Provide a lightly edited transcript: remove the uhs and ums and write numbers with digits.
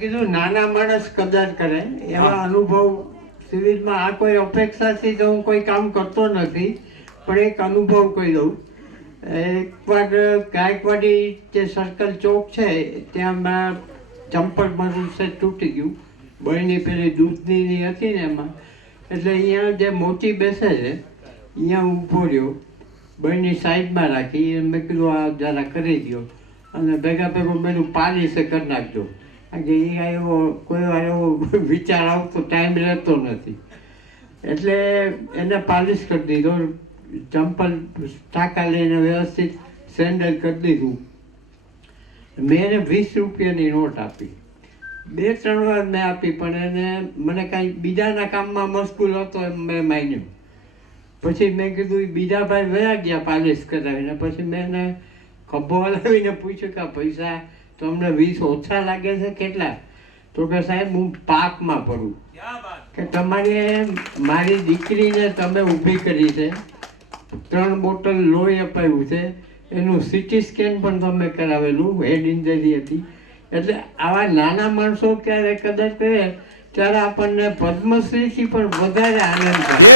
કીધું નાના માણસ કદાચ કરે એવા અનુભવ સિવિલમાં આ કોઈ અપેક્ષાથી તો હું કોઈ કામ કરતો નથી, પણ એક અનુભવ કહી દઉં. એકવાર ગાયકવાડી જે સર્કલ ચોક છે ત્યાં ચંપલ મારું છે તૂટી ગયું, બહેની પેલી દૂધની હતી ને એમાં, એટલે અહીંયા જે મોટી બેસે છે અહીંયા ઊભો રહ્યો, બહેની સાઈડમાં રાખી, મેં કીધું આ જરા કરી દો અને ભેગા ભેગું મેં પાલીસે કરી નાખજો. કે એ એવો કોઈ વાર એવો વિચાર આવતો ટાઈમ રહેતો નથી, એટલે એને પાલિશ કરી દીધો, ચંપલ ટાંકા લઈને વ્યવસ્થિત સેન્ડલ કરી દીધું. મેં એને 20 રૂપિયાની નોટ આપી, 2-3 વાર મેં આપી, પણ એને મને કાંઈ બીજાના કામમાં મશગુલ હતો એમ મેં માન્યું. પછી મેં કીધું બીજા ભાઈ વયા ગયા પાલિશ કરાવીને, પછી મેં એને ખભો હલાવીને પૂછ્યું કે પૈસા તમને 20 ઓછા લાગે છે કેટલા? તો કે સાહેબ હું પાપમાં પડું કે તમારે મારી દીકરીને તમે ઊભી કરી છે, 3 બોટલ લોહી અપાયું છે, એનું સીટી સ્કેન પણ તમે કરાવેલું, હેડ ઇન્જરી હતી. એટલે આવા નાના માણસો ક્યારે કદાચ કરે ત્યારે આપણને પદ્મશ્રીથી પણ વધારે આનંદ થાય.